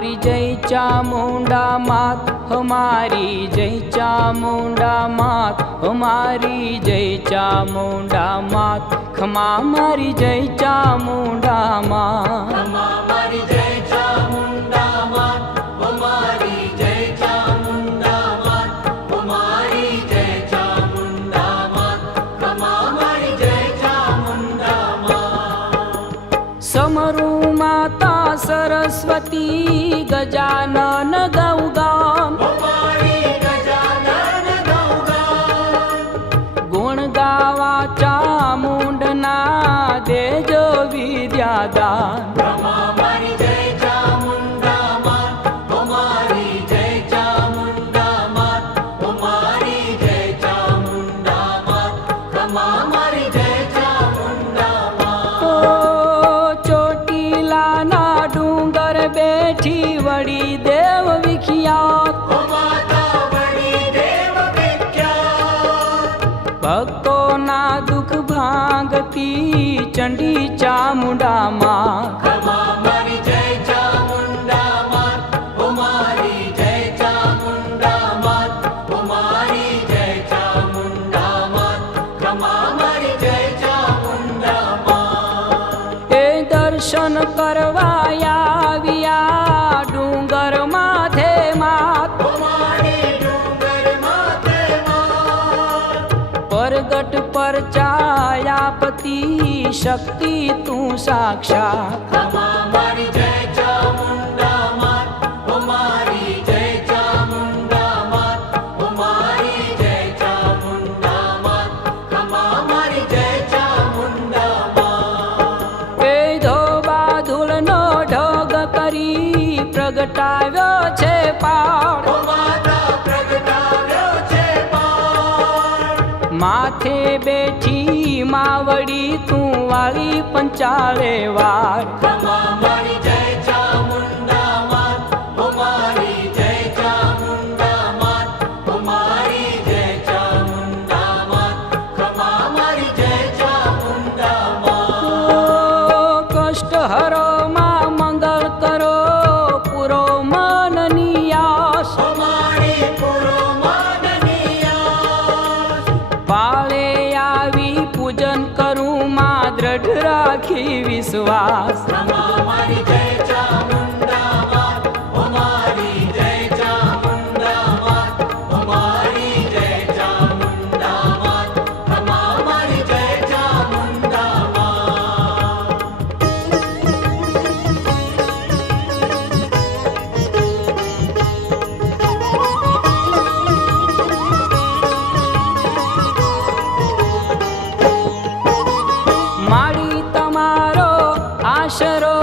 हमारी जय चामुंडा मात, हमारी जय चामुंडा मात, हमारी जय चामुंडा मात, खमा हमारी जय चामुंडा मात, खमा हमारी जय चामुंडा मात, हमारी जय चामुंडा मात, हमारी जय चामुंडा मात, खमा हमारी जय चामुंडा मात। समरू माता सरस्वती गजानन गौगान, हमारी गजानन गौगान, गुण गावा चामुंडना देजो विद्यादान, खमा हमारी जय चामुंडा मात, हमारी जय चामुंडा मात, हमारी जय चामुंडा मात, खमा हमारी जय चामुंडा मात। ओ चोटीला ना डूंगर बैठी वड़ी देव विख्यात, ओ माता बड़ी देव विख्यात, भक्तों ना दुख भांगती चंडी चामुंडा मात, खमा हमारी जय चामुंडा मात, हमारी जय चामुंडा मात, हमारी जय चामुंडा मात, खमा हमारी जय चामुंडा मात। ए दर्शन करवाया विया डूंगर माथे मात, हमारी डूंगर माथे मात, परगट पर छायापति शक्ति तू साक्षात, खमा हमारी जय चामुंडा मात, हमारी जय चामुंडा मात, हमारी जय चामुंडा मात, खमा हमारी जय चामुंडा मात। ए धोबा धूलनो ढोग करी प्रगटाव्यो छे पार, ओ माता प्रगटाव्यो छे पार, माथे बैठी मावड़ी तू वाली पंचाले वार, खमा हमारी जय चामुंडा मात, हमारी जय चामुंडा मात, हमारी जय चामुंडा मात, खमा हमारी जय चामुंडा मात। ओ कष्ट हरो मां मंगल करो पूरो मन नियास, हमारी पुरो माननीयास, पाले आवी पूजन करूं मां दृढ़ राखी विश्वास, खमा हमारी जय चामुंडा मात, हमारी जय चामुंडा मात, हमारी जय चामुंडा मात, खमा हमारी जय चामुंडा मात। माड़ी तमारो आशरो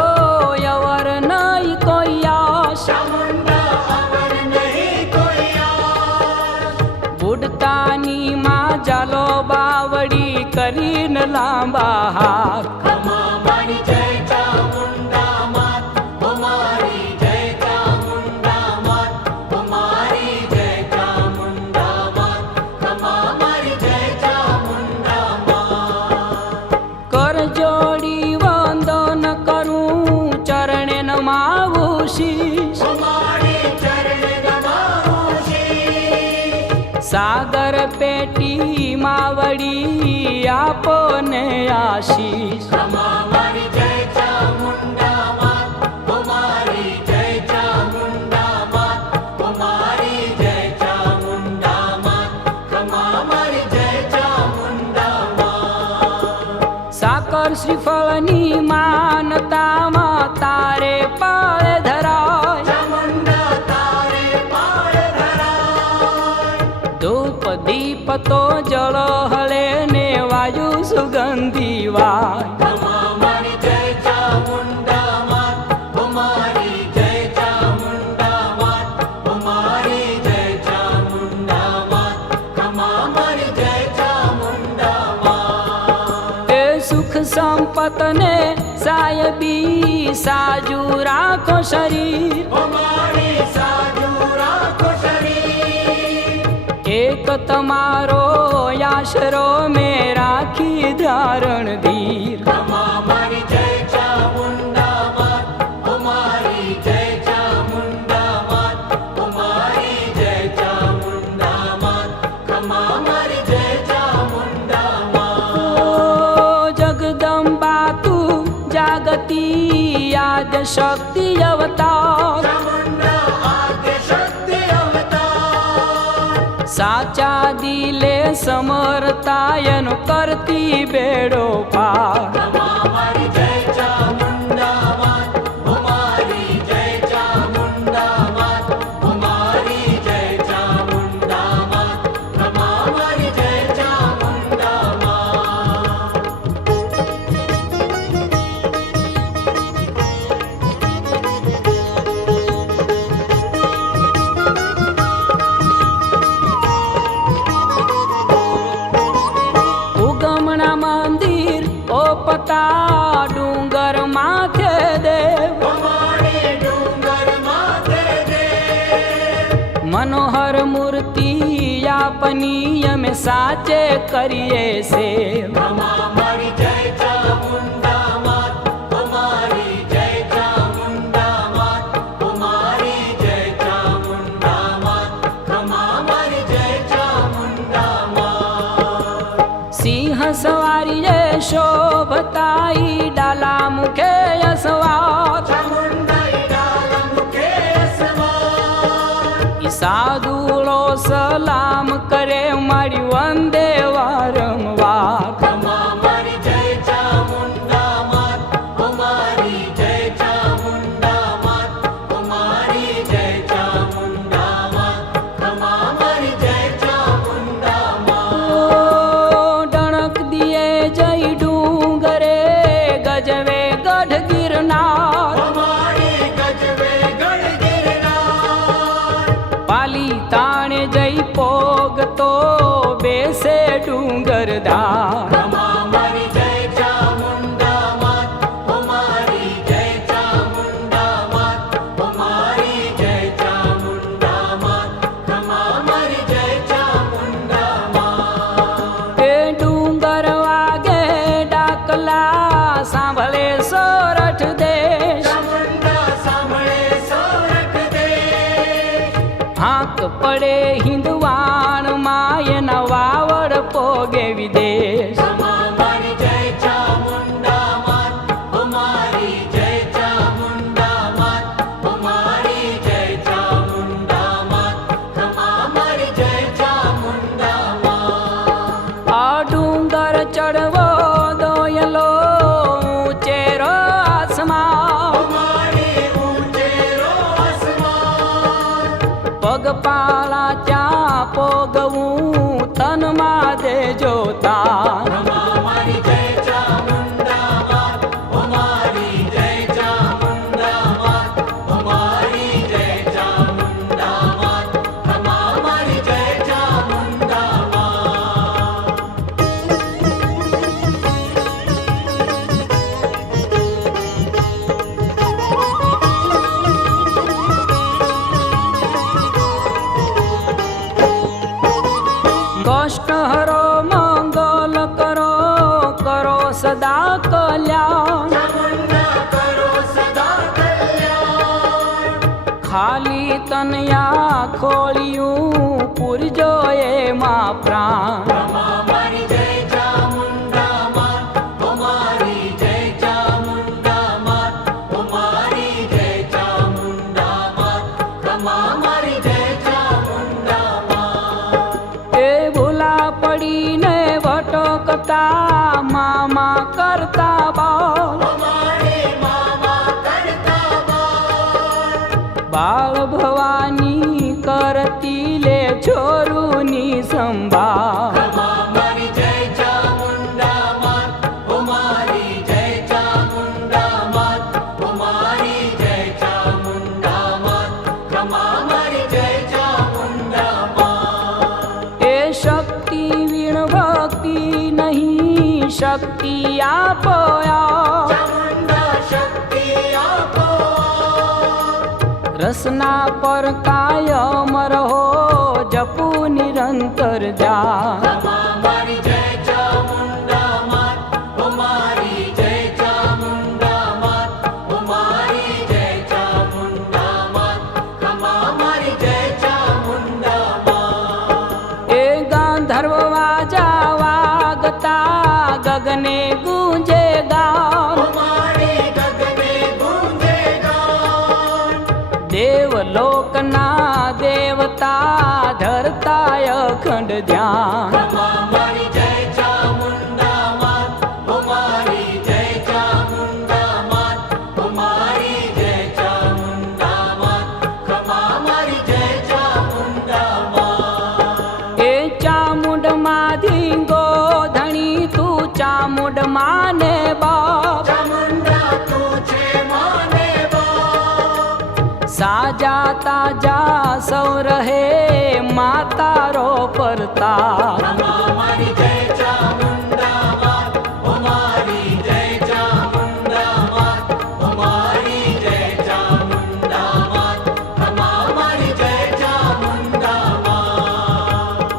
यवर नहीं कोई आश, चामुंडा अमर नहीं कोई आस, बुढ़तानी मां जालो बावड़ी करीन लांबा हाथ, खमा हमारी जय चामुंडा मात, हमारी जय चामुंडा मात, हमारी जय चामुंडा मात, खमा हमारी जय चामुंडा मात। कर जोड़ी वंदन करूं चरण नमावू शीश, हमारी चरण नमावो शीश, सागर पेटी मावड़ी आपने आशीष, खमा हमारी जय चामुंडा मात, हमारी जय चामुंडा मात, हमारी जय चामुंडा मात, खमा हमारी जय चामुंडा मात। साकर श्रीफलनी मानता मां तारे पाळे धराय, चामुंडा तारे पाळ धराय, धूप दीप तो जल हले ने वायु सुगंधी वाय, खमा हमारी जय चामुंडा मात, हमारी जय चामुंडा मात, हमारी जय चामुंडा मात, खमा हमारी जय चामुंडा मात। ए सुख संपत ने सायबी साजू राखो शरीर, हमारी साजू राखो शरीर, एक तमारो आशरो में राखी धारण धीर, खमा हमारी जय चामुंडा मात, हमारी जय चामुंडा શક્તિ અવતાર, ચામુંડા આદ્ય શક્તિ અવતાર. સાચા દિલે સમરતાયનો કરતી બેડો પાર. રમા મારી જય ચામુંડા માત, ઓ મારી જય ચામુંડા માત, ઓ મારી જય ચામુંડા માત, રમા મારી જય ચામુંડા માત. ઉગમણા મંદિર ઓપતા ડુંગર માથે દેવ, ઓ મારી ડુંગર માથે દેવ. મનોહર મૂર્તિ આપની અમે સાચે કરીએ સેવ. રમા મારી જય ચામુંડા માત, ઓ મારી જય ચામુંડા માત, ઓ મારી જય ચામુંડા માત, રમા મારી જય ચામુંડા માત. સિંહ સવારીએ શોભતાઈ ડાલા મુખે અસવાર, ચામુંડા ડાલા મુખે સવાર. ઈ સાધુળો સલામ કરે મારી વંદે વારંવાર. રમા મારી જય ચામુંડા માત, ઓ મારી જય ચામુંડા માત, ઓ મારી જય ચામુંડા માત, રમા મારી જય ચામુંડા માત. ઓ ડણક દિયે જય ડુંગરે ગજવે ગઢ ગિરનાર, ઓ મારી ગજવે ગઢ ગિરનાર. પાલી તાણે જઈ પોગતો બેસે ડુંગરધાર. રમા મારી જય ચામુંડા માત, ઓ મારી જય ચામુંડા માત, ઓ મારી જય ચામુંડા માત, રમા મારી જય ચામુંડા માત. એ ડુંગર વાગે ડાકલા સાંભળે સોરઠ દેશ, ચામુંડા સાંભળે સોરઠ દેશ. હાંક પડે હિંદવાણ માયના વાવડ પોગે વિદેશ. રમા મારી જય ચામુંડા માત, ઓ મારી જય ચામુંડા માત, ઓ મારી જય ચામુંડા માત, રમા મારી જય ચામુંડા માત. આ ડુંગર ચડવો દોયલો ઊંચેરો ઓ આસમાન, મારી ઊંચેરો આસમાન. પગપાળા ત્યાં પોગવું તનમાં દેજો તાન. રમા મારી જય ચામુંડા માત, ઓ મારી જય ચામુંડા માત, ઓ મારી જય ચામુંડા માત, રમા મારી જય ચામુંડા માત. કષ્ટ હરો મંગલ કરો, કરો સદા કલ્યાણ. ચામુંડા કરો સદા કલ્યાણ. ખાલી તનયા ખોળિયું પૂરજો એમાં પ્રાણ. રમા મારી જય ચામુંડા માત, ઓ મારી જય ચામુંડા માત, ઓ મારી જય ચામુંડા માત, રમા મારી જય ચામુંડા માત. એ ભૂલા પડીને ભટકતા મામા કરતા બાળ, ઓ મારી મામા કરતા બાળ. બાળ ભવાની કરતી લે છોરુની સંભાળ. રમા મારી જય ચામુંડા માત, ઓ મારી જય ચામુંડા માત, ઓ મારી જય ચામુંડા માત, રમા મારી જય ચામુંડા માત. એ શક્તિ વીણ ભક્તિ નહીં શક્તિ આપોયા, ચામુંડા શક્તિ આપો. રસના પર કાયમ રહો જપુ નિરંતર જા. રમા મારી જય ચામુંડા માત, ઓ મારી જય ચામુંડા માત, ઓ મારી જય ચામુંડા માત, રમા મારી જય ચામુંડા માત. એ ગાંધર્વ વાજા વાગતા ગગને ગુંજે ગામ, ઓ મારી ગગને ગુંજે ગામ. જોતા ધરતા અખંડ ધ્યાન ખમા મારી જય ચામુંડા માત ઓ મારી જય ચામુંડા માત ઓ મારી જય ચામુંડા માત ખમા મારી જય ચામુંડા માત એ ચામુંડ માંથી ગોધણી તું ચામુંડ માને બાપ ચામુંડા તું છે માને બાપ સાજા તાજા સૌ રહે માતારો પરતાપ ખમા મારી જય ચામુંડા માત ઓ મારી જય ચામુંડા માત ઓ મારી જય ચામુંડા માત ખમા મારી જય ચામુંડા માત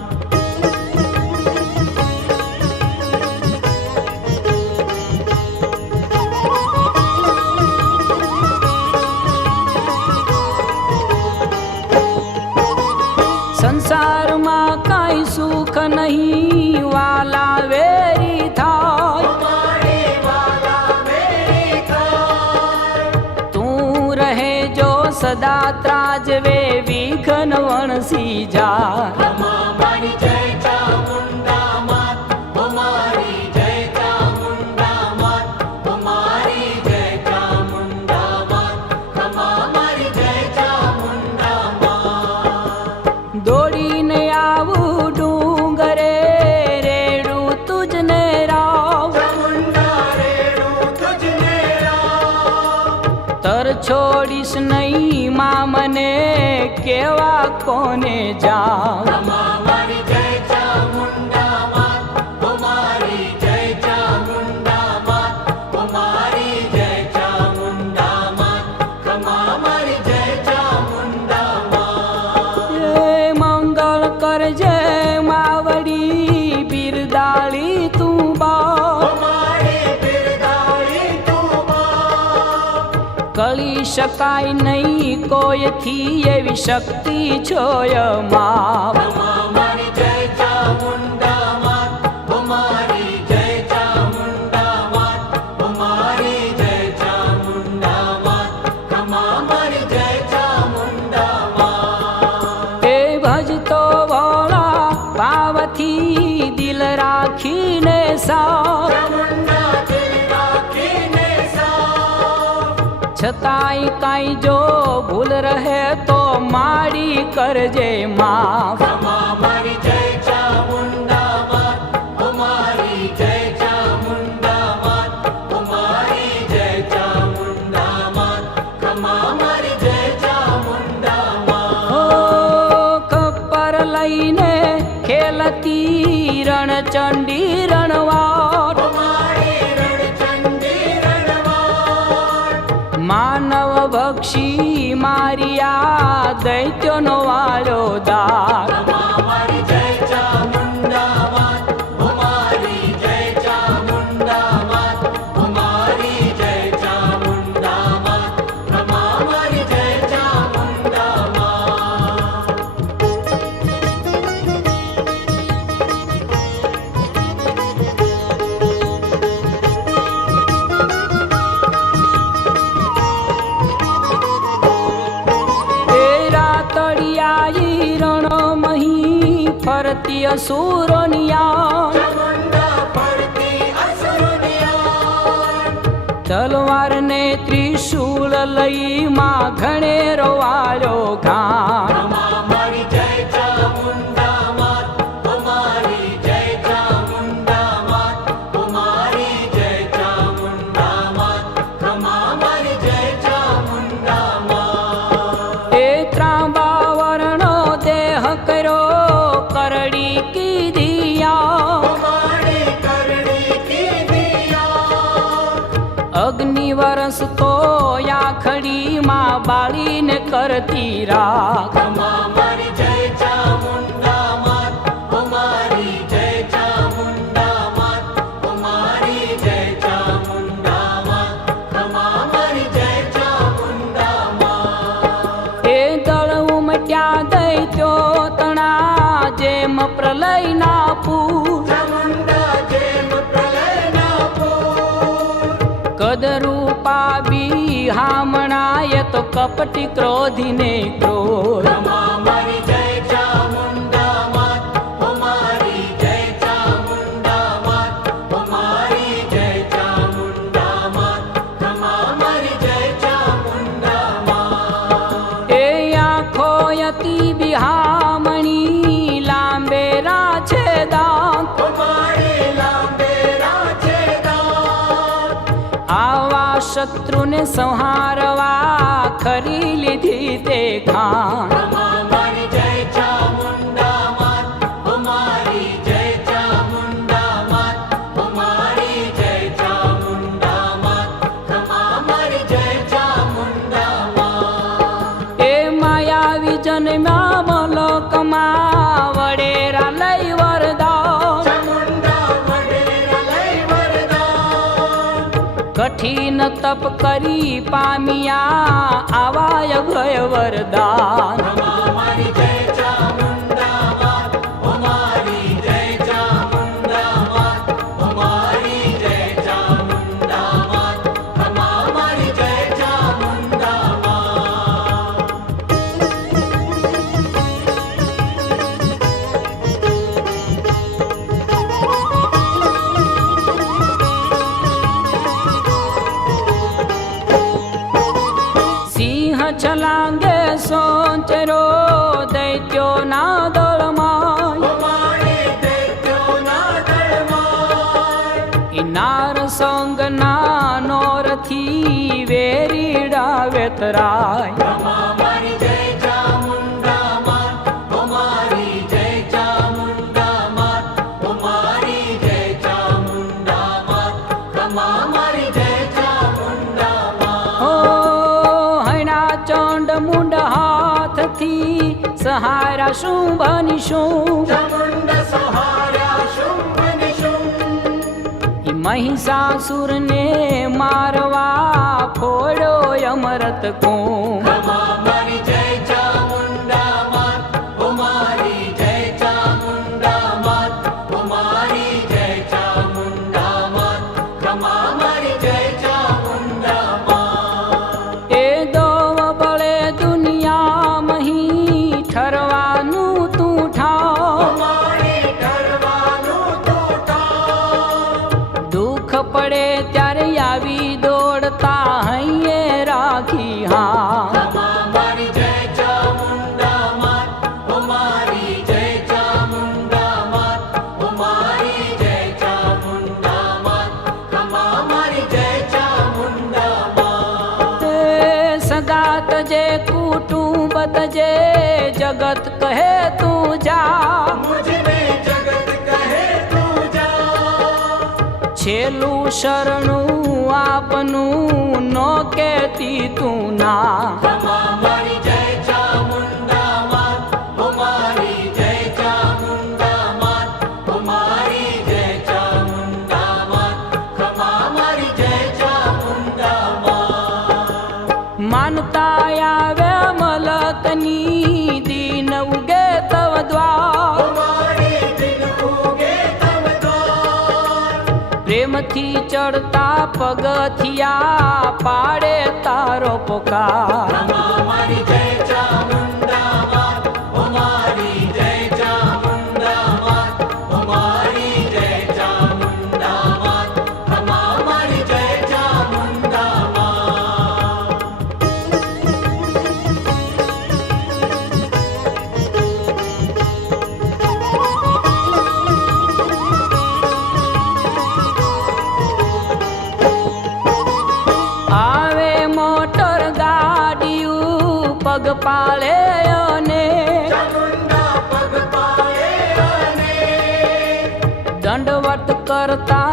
સંસારમાં કાંઈ સુખ નહીં વાલા વેરી થાય મારી વાલા મેરી થાય તું રહે જો સદા ત્રાજવે વિઘ્ન વણસી જા ખમા મારી જય ચામુંડા માત ઓ મારી જય ચામુંડા માત ઓ મારી જય ચામુંડા માત ખમા મારી જય ચામુંડા માત દોડીને આવું ડુંગરે રેડું તુજને રાવ ચામુંડા રેડું તુજને રાવ તર છોડીશ નહીં માં મને કેવા કોને જાવ ખમા મારી જય ચામુંડા માત ઓ મારી જય ચામુંડા માત ઓ મારી જય ચામુંડા માત ખમા મારી જય ચામુંડા માત એ મંગળ કરજે માવડી બિરદાળી તું બા ઓ મારી બિરદાળી તું બાપ કળી શકાય નહીં કોઈથી એવી શક્તિ છોય માપ ખમા મારી જય ચામુંડા માત ઓ મારી જય ચામુંડા માત ઓ મારી જય ચામુંડા માત ખમા મારી જય ચામુંડા માત એ ભજતો ભોળા ભાવથી દિલ રાખીને સા ચામુંડા દિલ રાખીને સાવ છતાંય કાંઈ જો ભૂલ રહે તો માડી કરજે માફ ખમા મારી જય ચામુંડા માત ઓ મારી જય ચામુંડા માત ઓ મારી જય ચામુંડા માત ખમા મારી જય ચામુંડા માત ઓ ખપ્પર લઈને ખેલતી રણચંડી રણવાટ ઓ મારી રણચંડી રણવાટ માનવ ભક્ષી મારિયા દૈત્યનો વાળો દાર ખમા મારી જય ચામુંડા માત ઓ મારી જય ચામુંડા માત ઓ મારી જય ચામુંડા માત ખમા મારી જય ચામુંડા માત એ રાતડિયાઈ રણમહી ફરતી અસુરોનિયા ચામુંડા ફરતી અસુરનિયા તલવાર ને ત્રિશૂળ લઈ માં ઘણેરો વાળો ઘાણ ખમા મારી જય ચામુંડા માત ઓ મારી જય ચામુંડા માત ઓ મારી જય ચામુંડા માત ખમા મારી જય ચામુંડા માત એ ત્રાંબા વર્ણો દેહ કર્યો કરડી કીધિયા ઓ મારી કરડી કીધિયા અગ્નિ વરસ તો યાખડી માં બાળીને કરતી રાખ ખમા મારી જય ચામુંડા માત ઓ મારી જય ચામુંડા માત ઓ મારી જય ચામુંડા માત ખમા મારી જય ચામુંડા માત એ દળ ઉમટ્યા દૈત્યો તણા જેમ પ્રલયના પૂર ચામુંડા જેમ પ્રલયના પૂર કદરૂપા બી હામણાય તો કપટી ક્રોધીને ક્રોધ ખમા મારી જય મને સંહારવા ખરી લીધી તે ખાણ ખમા મારી જય ચામુંડા માત ઓ મારી જય ચામુંડા માત ઓ મારી જય ચામુંડા માત ખમા મારી જય ચામુંડા માત એ માયાવી જન્મ્યા મલકમાં વડેરા લઈ વરદાન ચામુંડા વડેરા લઈ વરદાન કઠિન તપ કરી પામ્યા આવાય ભય વરદાન ખમા મારી જય ચામુંડા માત ઓ મારી જય ચામુંડા માત ઓ મારી જય ચામુંડા માત ખમા મારી જય ચામુંડા માત સિંહ છલાંગે સોંચરો દૈત્યોના દળમાં ઓ મારી દૈત્યોના દળમાં ઇનાર સંગના નોરથી વેરીડા વેતરાય ખમા મારી જય ચામુંડા માત ઓ મારી જય ચામુંડા માત ઓ મારી જય ચામુંડા માત ખમા મારી જય ચામુંડા માત ઓ હૈણા ચંડ મુંડ હાથથી સહારા શુંભ નિશુંભ ચામુંડા સહાર્યા શુંભ નિશુંભ ઈ મહિષાસુરને મારવા ફોડ્યો અમરત કુંભ ખમા મારી જય ચામુંડા માત ઓ મારી જય ચામુંડા માત ઓ મારી જય ચામુંડા માત ખમા મારી જય ચામુંડા માત એ દવ બળે દુનિયા મહી ઠરવાનું તું ઓ ઠાવ મારી ઠરવાનું તું ઠાવ દુઃખ પડે ત્યારે આવી દોડતા હૈયે રાખી હા ખમા મારી જય ચામુંડા માત ઓ મારી જય ચામુંડા માત ઓ મારી જય ચામુંડા માત ખમા મારી જય ચામુંડા માત એ સદા તજે કુટુંબ તજે જગત કહે તું જા મુझने जगत कहे तू जा છેલ્લું શરણું આપનું નો કેતી તું ના ખમા મારી જય ચામુંડા માત ઓ મારી જય ચામુંડા માત ઓ મારી જય ચામુંડા માત ખમા મારી જય ચામુંડા માત માનતા આવે મલકની દીન ઉગે તવ ઓ દ્વાર મારી દિન ઉગે તવ દ્વાર પ્રેમથી ચડતા પગથિયા પાડે તારો પોકાર ખમા મારી જય ચામુંડા માત ઓ મારી જય ચામુંડા માત ઓ મારી જય ચામુંડા માત ખમા મારી જય ચામુંડા માત આવે મોટર ગાડીયું પગપાળે અને ચામુંડા પગ પાળે અને દંડવત કરતા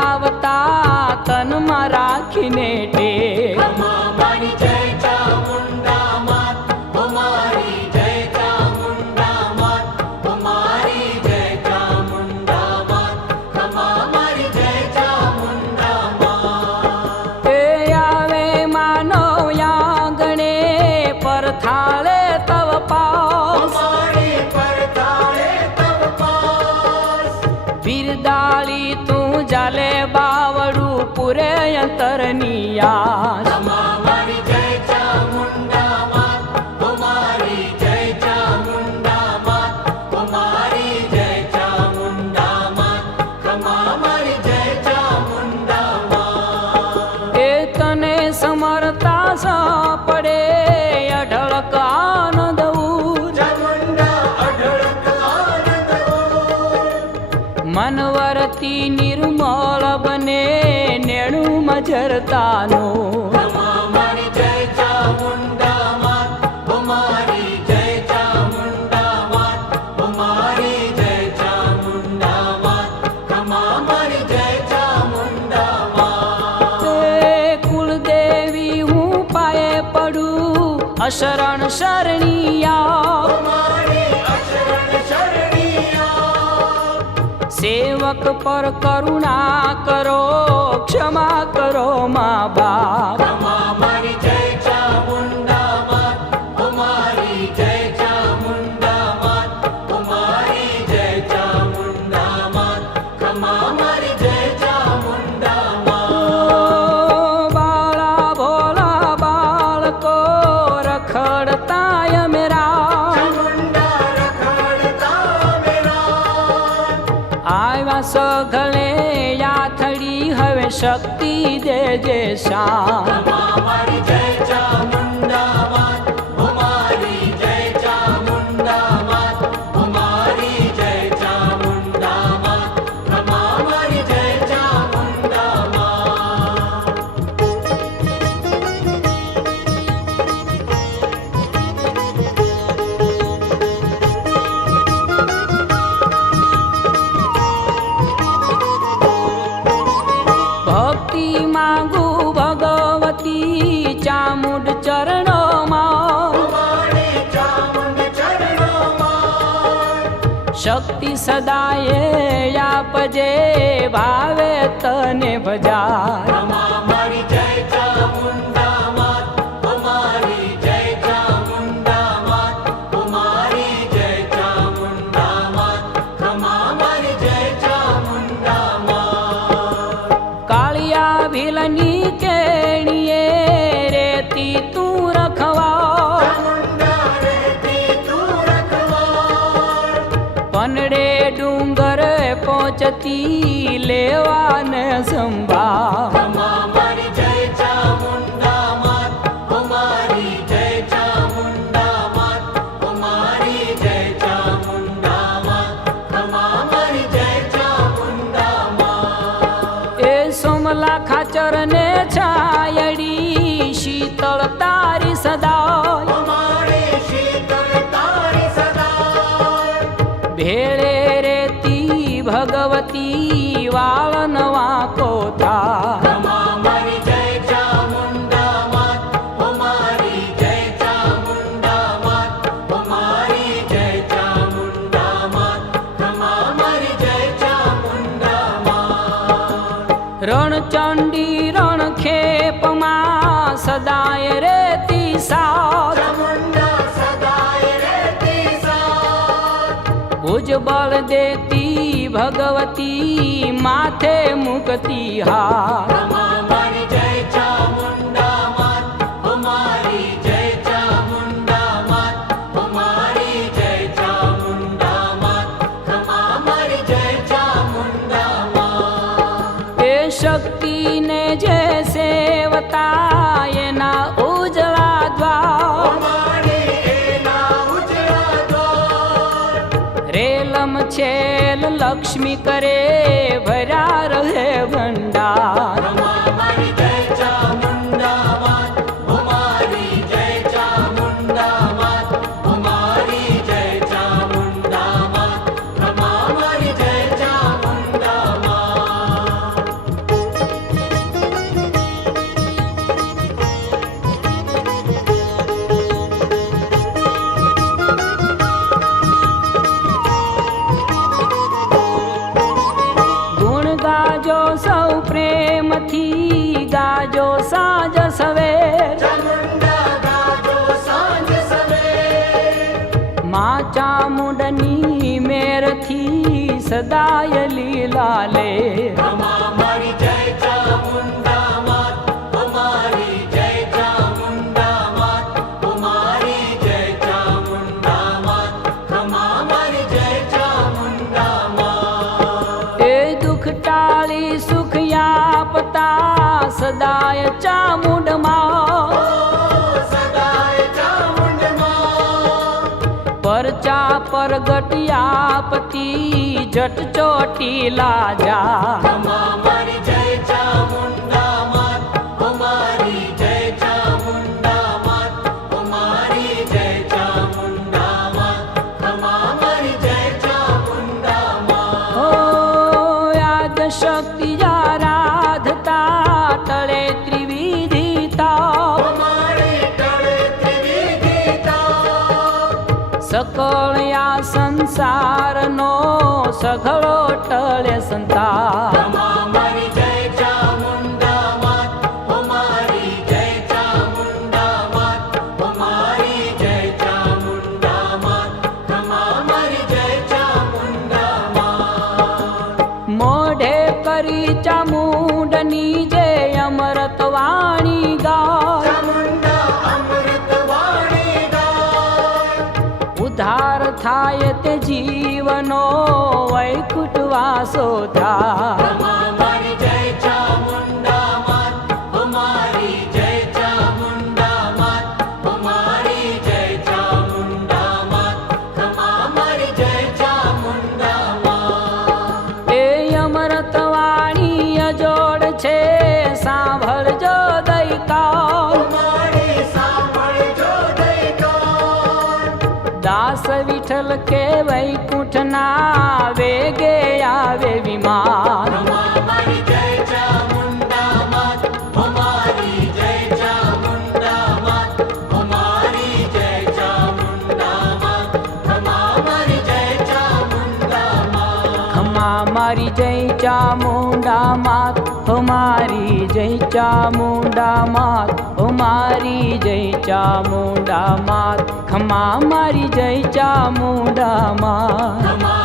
આવતા તનમાં રાખીને ટેક ખમા મારી જય ચામુંડા માત ઓ મારી જય ચામુંડા માત ઓ મારી જય ચામુંડા માત ખમા મારી જય ચામુંડા માત એ આવે માનવ યાગણે પરથાળે તવ ઓ પાસ મારી પરતાળે તવ પાસ બિરદાળી તું જાલે બાવડું પૂરે અંતરની યાદ ખમા મારી જય ચામુંડા માત ઓ મારી જય ચામુંડા માત ઓ મારી જય ચામુંડા માત ખમા મારી જય ચામુંડા માત એ તને સમરતા સાપડે અઢળક આનંદ ઉર ચામુંડા અઢળક આનંદ ઓર મનવરતી નિર્મળ બને નેણું મજરતાનો ખમા અશરણ શરણિયા મારી અશરણ શરણિયા સેવક પર કરુણા કરો ક્ષમા કરો મા બાપ ખમા મારી જય ચામુંડા માત ઓ મારી જય ચામુંડા માત ઓ મારી જય ચામુંડા માત ખમા મારી જય ચામુંડા માત બાળા ભોળા બાળકો રખડતા મેરા ચામુંડા રખડતા મેરા આવ્યા સઘળે યાથડી હવે શક્તિ દેજે શા ખમા મારી જય ચામુંડા માત ઓ મારી જય ચામુંડા માત ઓ મારી જય ચામુંડા માત ખમા મારી જય ચામુંડા માત ભક્તિ માંગુ ભગવતી ચામુંડ ચરણોમાં મારી ચામુંડ ચરણોમાં શક્તિ સદાયે આપજે ભાવે તને ભજા ખમા મારી જય ચામુંડા માત ઓ મારી જય ચામુંડા માત ઓ મારી જય ચામુંડા માત ખમા મારી જય ચામુંડા માત કાળિયા ભીલની કેણીએ રેતી તું રખવા ચામુંડા રેતી તું રખવાડ પનડે ડુંગર પહોંચતી લેવાને સંભાળ ખમા મારી જય ચામુંડા માત ઓ મારી જય ચામુંડા માત ઓ મારી જય ચામુંડા માત ખમા મારી જય ચામુંડા માત એ સોમલા ખાચરને છાયડી શીતળ તારી સદા ઓ મારી શીતળ તારી સદા ભેળે રેતી ભગવતી વાળન વાંકો થા ખમા મારી જય ચામુંડા માત ઓ મારી જય ચામુંડા માત ઓ મારી જય ચામુંડા માત ખમા મારી જય ચામુંડા માત રણચંડી રણખેપમાં સદાય રેતી સાથ ચામુંડા સદાય રહેતી સાથ ભુજબળ દેતી ભગવતી માથે મુકતી હા ખમા મારી જય ચામુંડા માત ઓ મારી જય ચામુંડા માત ઓ મારી જય ચામુંડા માત ખમા મારી જય ચામુંડા માત એ શક્તિને જે સેવતા એના ઉજળા ઓ દ્વાર મારી એના ઉજળા દ્વાર રેલમ છેલ લક્ષ્મી કરે ભર્યા રહે ભંડાર ખમા મારી જય ચામુંડા માત ઓ મારી જય ચામુંડા માત ઓ મારી જય ચામુંડા માત ખમા મારી જય ચામુંડા માત ગુણ ગાજો સૌ પ્રેમથી ગાજો સાંજ સવેર ચામુંડા ગાજો સાંજ સવેર મા ચામુંડની મેરથી સદાય લીલા લે ખમા મારી જય ચામુંડા માત ઓ મારી જય ચામુંડા માત ઓ મારી જય ચામુંડા માત ખમા મારી જય ચામુંડા માત એ દુઃખ ટાળી સુખ આપતા સદાય ચામુંડમાં સદાય ચામુંડમાં પરચા પરગટ આપતી જટ ચોટીલા જા ખમા મારી જય ચામુંડા માત ઓ મારી જય ચામુંડા માત ઓ મારી જય ચામુંડા માત ખમા મારી જય ચામુંડા માત ઓ યાદ શક્તિ આરાધતા ટળે ત્રિવિધિતા ઓ મારી ટળે ત્રિવિધિ ઉધારનો સઘળો ટળે સંતાપ. ખમા મારી જય ચામુંડા માત, ઓ મારી જય ચામુંડા માત, ઓ મારી જય ચામુંડા માત, ખમા મારી જય ચામુંડા માત. મોઢે કરી ચામુંડની જે અમૃત વાણી ગાય, ચામુંડા અમૃત વાણી ગાય. ઉદ્ધાર થાય તે જીવનો વૈકુંઠ વાસો થાય. ખમા મારી જય ચામુંડા માત, ઓ મારી જય ચામુંડા માત, ઓ મારી જય ચામુંડા માત, ખમા મારી જય ચામુંડા માત. એ અમૃત વાણી અજોડ છે સાંભળજો દૈકાલ. ઓ મારી સાંભળજો દૈતાલ. દાસ વિઠ્ઠલ કે વૈકુંઠના વેગે આવે વિમાન. ખમા મારી જય ચામુંડા માત, ઓ મારી જય ચામુંડા માત, ઓ મારી જય ચામુંડા માત, ખમા મારી જય ચામુંડા માત. ખમા મારી જય ચામુંડા માત, હો મારી જય ચામુંડા માત, હો મારી જય ચામુંડા માત, ખમા મારી જય ચામુંડા માત. ખમા